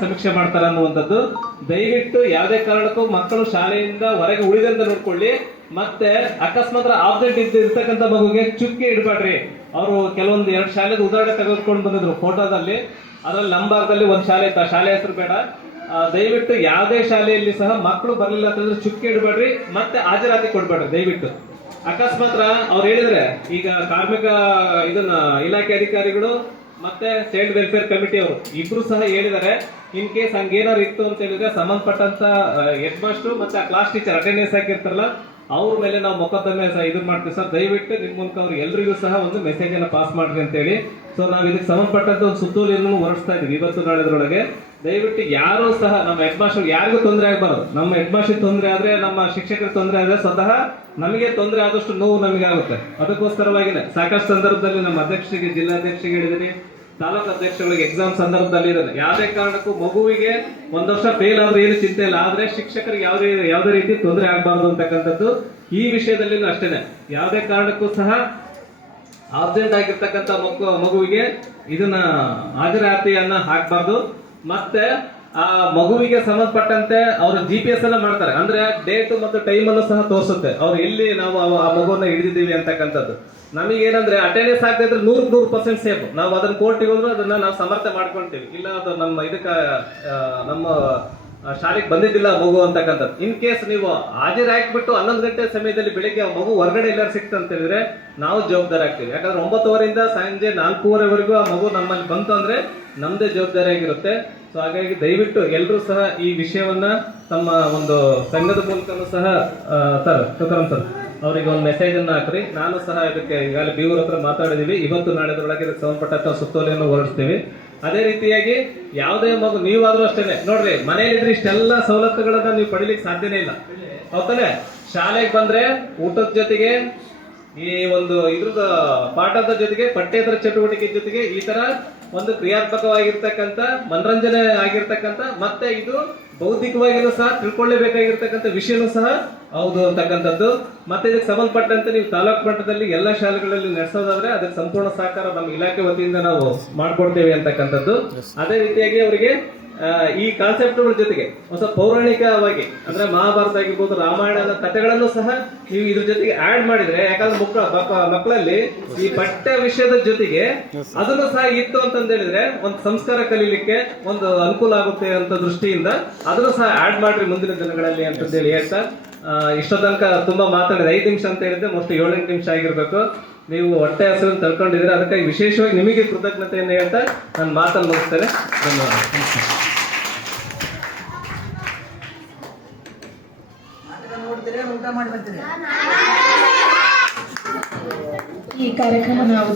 ಸಮೀಕ್ಷೆ ಮಾಡ್ತಾರೆ ಅನ್ನುವಂಥದ್ದು. ದಯವಿಟ್ಟು ಯಾವುದೇ ಕಾರಣಕ್ಕೂ ಮಕ್ಕಳು ಶಾಲೆಯಿಂದ ಹೊರಗೆ ಉಳಿದಂತ ನೋಡ್ಕೊಳ್ಳಿ. ಮತ್ತೆ ಅಕಸ್ಮಾತ್ ಆಬ್ಸೆಂಟ್ ಇರ್ತಕ್ಕಂಥ ಮಗುಗೆ ಚುಕ್ಕೆ ಇಡಬೇಡ್ರಿ. ಅವರು ಕೆಲವೊಂದು 2 ಶಾಲೆದ ಉದಾಹರಣೆ ತೆಗೆದುಕೊಂಡು ಬಂದಿದ್ರು ಫೋಟೋದಲ್ಲಿ. ಅದರಲ್ಲಿ ನಮ್ಮ ಭಾಗದಲ್ಲಿ ಒಂದು ಶಾಲೆ ಇತ್ತು, ಆ ಶಾಲೆ ಹೆಸರು ಬೇಡ. ದಯವಿಟ್ಟು ಯಾವುದೇ ಶಾಲೆಯಲ್ಲಿ ಸಹ ಮಕ್ಕಳು ಬರಲಿಲ್ಲ ಅಂತಂದ್ರೆ ಚುಕ್ಕೆ ಇಡಬೇಡ್ರಿ, ಮತ್ತೆ ಹಾಜರಾತಿ ಕೊಡ್ಬೇಡ್ರಿ ದಯವಿಟ್ಟು. ಅಕಸ್ಮಾತ್ ಅವ್ರು ಹೇಳಿದ್ರೆ ಈಗ ಕಾರ್ಮಿಕ ಇಲಾಖೆ ಅಧಿಕಾರಿಗಳು ಮತ್ತೆ ಚೈಲ್ಡ್ ವೆಲ್ಫೇರ್ ಕಮಿಟಿ ಅವರು ಇಬ್ರು ಸಹ ಹೇಳಿದ್ದಾರೆ, ಇನ್ ಕೇಸ್ ಹಂಗೇನಾರು ಇತ್ತು ಅಂತ ಹೇಳಿದ್ರೆ ಸಂಬಂಧಪಟ್ಟಂತ ಹೆಡ್ ಮಾಸ್ಟರ್ ಮತ್ತೆ ಕ್ಲಾಸ್ ಟೀಚರ್ ಅಟೆಂಡೆನ್ಸ್ ಹಾಕಿರ್ತಾರಲ್ಲ ಅವ್ರ ಮೇಲೆ ನಾವು ಮೊಕದ್ದಮೆ ಸಹ ಇದು ಮಾಡ್ತೀವಿ ಸರ್. ದಯವಿಟ್ಟು ನಿಮ್ ಮೂಲಕ ಅವ್ರು ಎಲ್ರಿಗೂ ಸಹ ಒಂದು ಮೆಸೇಜ್ ಅನ್ನ ಪಾಸ್ ಮಾಡ್ರಿ ಅಂತ ಹೇಳಿ. ಸೊ ನಾವು ಇದಕ್ಕೆ ಸಂಬಂಧಪಟ್ಟಂತ ಒಂದು ಸುತ್ತೋಲೆಯನ್ನು ಹೊರಡಿಸ್ತಾ ಇದೀವಿ ಇವತ್ತು ನಾಳೆದ್ರೊಳಗೆ. ದಯವಿಟ್ಟು ಯಾರು ಸಹ ನಮ್ಮ ಹೆಡ್ ಮಾಸ್ಟರ್ ಯಾರಿಗೂ ತೊಂದರೆ ಆಗಬಾರದು. ನಮ್ಮ ಹೆಡ್ ಮಾಸ್ಟರ್ ತೊಂದರೆ ಆದ್ರೆ, ನಮ್ಮ ಶಿಕ್ಷಕರಿಗೆ ತೊಂದರೆ ಆದ್ರೆ ಸ್ವತಃ ನಮಗೆ ತೊಂದರೆ ಆದಷ್ಟು ನೋವು ನಮಗೆ ಆಗುತ್ತೆ. ಅದಕ್ಕೋಸ್ಕರವಾಗಿನೇ ಸಾಕಷ್ಟು ಸಂದರ್ಭದಲ್ಲಿ ನಮ್ಮ ಅಧ್ಯಕ್ಷರಿಗೆ, ಜಿಲ್ಲಾಧ್ಯಕ್ಷರಿಗೆ ಹೇಳಿದ್ದೀನಿ, ತಾಲೂಕು ಅಧ್ಯಕ್ಷಗಳಿಗೆ ಎಕ್ಸಾಮ್ ಸಂದರ್ಭದಲ್ಲಿ ಇರೋದು ಯಾವುದೇ ಕಾರಣಕ್ಕೂ ಮಗುವಿಗೆ 1 ವರ್ಷ ಫೇಲ್ ಆದ್ರೆ ಏನು ಚಿಂತೆ ಇಲ್ಲ, ಆದ್ರೆ ಶಿಕ್ಷಕರಿಗೆ ಯಾವುದೇ ರೀತಿ ತೊಂದರೆ ಆಗಬಾರ್ದು ಅಂತಕ್ಕಂಥದ್ದು. ಈ ವಿಷಯದಲ್ಲಿ ಅಷ್ಟೇನೆ ಯಾವುದೇ ಕಾರಣಕ್ಕೂ ಸಹ ಅಬ್ಸೆಂಟ್ ಆಗಿರ್ತಕ್ಕಂಥ ಮಗುವಿಗೆ ಇದನ್ನ ಹಾಜರಾತಿಯನ್ನ ಹಾಕಬಾರ್ದು. ಮತ್ತೆ ಆ ಮಗುವಿಗೆ ಸಂಬಂಧಪಟ್ಟಂತೆ ಅವರು GPS ಅನ್ನ ಮಾಡ್ತಾರೆ, ಅಂದ್ರೆ ಡೇಟ್ ಮತ್ತು ಟೈಮ್ ಅನ್ನು ಸಹ ತೋರಿಸುತ್ತೆ ಅವ್ರು ಎಲ್ಲಿ ನಾವು ಆ ಮಗುವನ್ನ ಹಿಡಿದಿದ್ದೀವಿ ಅಂತಕ್ಕಂಥದ್ದು. ನಮಗೇನಂದ್ರೆ ಅಟೆಂಡೆನ್ಸ್ ಆಗದಿದ್ರೆ 100% ಸೇಫ್. ನಾವು ಅದನ್ನ ಕೋರ್ಟಿಗೆ ಹೋದ್ರು ಅದನ್ನ ನಾವು ಸಮರ್ಥನೆ ಮಾಡ್ಕೊಂತೀವಿ, ಇಲ್ಲ ಅದು ನಮ್ಮ ಶಾಲೆಗೆ ಬಂದಿದ್ದಿಲ್ಲ ಮಗು ಅಂತಕ್ಕಂಥದ್ದು. ಇನ್ ಕೇಸ್ ನೀವು ಹಾಜರು ಹಾಕ್ಬಿಟ್ಟು 11 ಗಂಟೆ ಸಮಯದಲ್ಲಿ ಬೆಳಿಗ್ಗೆ ಮಗು ಹೊರಗಡೆ ಎಲ್ಲರೂ ಸಿಕ್ತು ಅಂತ ಹೇಳಿದ್ರೆ ನಾವು ಜವಾಬ್ದಾರಿ ಆಗ್ತೀವಿ. ಯಾಕಂದ್ರೆ 9:00 ಸಂಜೆ 4:00 ಆ ಮಗು ನಮ್ಮಲ್ಲಿ ಬಂತು ಅಂದ್ರೆ ನಮ್ದೇ ಜವಾಬ್ದಾರಿ ಆಗಿರುತ್ತೆ. ಸೊ ಹಾಗಾಗಿ ದಯವಿಟ್ಟು ಎಲ್ಲರೂ ಸಹ ಈ ವಿಷಯವನ್ನ ತಮ್ಮ ಒಂದು ಸಂಘದ ಮೂಲಕನೂ ಸಹ ಸರ್ ತುಕಾರಾಮ್ ಸರ್ ಅವರಿಗೆ ಒಂದು ಮೆಸೇಜ್ ಅನ್ನ ಹಾಕ್ರಿ. ನಾನು ಸಹ ಇದಕ್ಕೆ ಈಗಾಗಲೇ ಬೀವೂರ್ ಹತ್ರ ಮಾತಾಡಿದೀವಿ, ಇವತ್ತು ನಾಳೆದ್ರೊಳಗೆ ಇದಕ್ಕೆ ಸಂಬಂಧಪಟ್ಟಂತ ಸುತ್ತೋಲೆಯನ್ನು ಹೊರಡಿಸ್ತೀವಿ. ಅದೇ ರೀತಿಯಾಗಿ ಯಾವುದೇ ಮಗು ನೀವಾದ್ರೂ ಅಷ್ಟೇನೆ ನೋಡ್ರಿ, ಮನೆಯಲ್ಲಿದ್ರೆ ಇಷ್ಟೆಲ್ಲ ಸವಲತ್ತುಗಳನ್ನ ನೀವು ಪಡಿಲಿಕ್ಕೆ ಸಾಧ್ಯನೇ ಇಲ್ಲ, ಹೌದಾನೆ? ಶಾಲೆಗೆ ಬಂದ್ರೆ ಊಟದ ಜೊತೆಗೆ ಈ ಒಂದು ಪಾಠದ ಜೊತೆಗೆ ಪಠ್ಯೇತರ ಚಟುವಟಿಕೆ ಜೊತೆಗೆ ಈ ತರ ಒಂದು ಕ್ರಿಯಾತ್ಮಕವಾಗಿರ್ತಕ್ಕಂಥ ಮನರಂಜನೆ ಆಗಿರ್ತಕ್ಕಂಥ ಮತ್ತೆ ಇದು ಬೌದ್ಧಿಕವಾಗಿಯೂ ಸಹ ತಿಳ್ಕೊಳ್ಳೇಬೇಕಾಗಿರ್ತಕ್ಕಂಥ ವಿಷಯನೂ ಸಹ ಹೌದು ಅಂತಕ್ಕಂಥದ್ದು. ಮತ್ತೆ ಇದಕ್ಕೆ ಸಂಬಂಧಪಟ್ಟಂತೆ ನೀವು ತಾಲೂಕು ಮಟ್ಟದಲ್ಲಿ ಎಲ್ಲ ಶಾಲೆಗಳಲ್ಲಿ ನಡೆಸೋದಾದ್ರೆ ಅದಕ್ಕೆ ಸಂಪೂರ್ಣ ಸಹಕಾರ ನಮ್ಮ ಇಲಾಖೆ ವತಿಯಿಂದ ನಾವು ಮಾಡ್ಕೊಡ್ತೇವೆ ಅಂತಕ್ಕಂಥದ್ದು. ಅದೇ ರೀತಿಯಾಗಿ ಅವರಿಗೆ ಈ ಕಾನ್ಸೆಪ್ಟ್ಗಳ ಜೊತೆಗೆ ಹೊಸ ಪೌರಾಣಿಕವಾಗಿ ಅಂದ್ರೆ ಮಹಾಭಾರತ ಆಗಿರ್ಬೋದು, ರಾಮಾಯಣದ ಕಥೆಗಳನ್ನು ಸಹ ನೀವು ಇದ್ರ ಜೊತೆಗೆ ಆಡ್ ಮಾಡಿದ್ರೆ, ಯಾಕಂದ್ರೆ ಮಕ್ಕಳಲ್ಲಿ ಈ ಪಠ್ಯ ವಿಷಯದ ಜೊತೆಗೆ ಅದನ್ನು ಸಹ ಇತ್ತು ಅಂತಂದ ಹೇಳಿದ್ರೆ ಒಂದು ಸಂಸ್ಕಾರ ಕಲೀಲಿಕ್ಕೆ ಒಂದು ಅನುಕೂಲ ಆಗುತ್ತೆ ಅಂತ ದೃಷ್ಟಿಯಿಂದ ಅದನ್ನು ಸಹ ಆಡ್ ಮಾಡ್ರಿ ಮುಂದಿನ ದಿನಗಳಲ್ಲಿ ಅಂತಂದೇಳಿ ಹೇಳ್ತಾ, ಇಷ್ಟೋ ತನಕ ತುಂಬಾ ಮಾತಾಡಿದೆ. 5 ನಿಮಿಷ ಅಂತ ಹೇಳಿದ್ರೆ ಮೋಸ್ಟ್ 7-8 ನಿಮಿಷ ಆಗಿರ್ಬೇಕು. ನೀವು ಹೊಟ್ಟೆ ಹಸಿವನ್ನು ತಳ್ಕೊಂಡಿದ್ದೀರಾ, ಅದಕ್ಕಾಗಿ ವಿಶೇಷವಾಗಿ ನಿಮಗೆ ಕೃತಜ್ಞತೆಯನ್ನು ಹೇಳ್ತಾ ನಾನು ಮಾತನ್ನು ಮುಗಿಸ್ತೇನೆ. ಧನ್ಯವಾದ. ಈ ಕಾರ್ಯಕ್ರಮ ನಾವು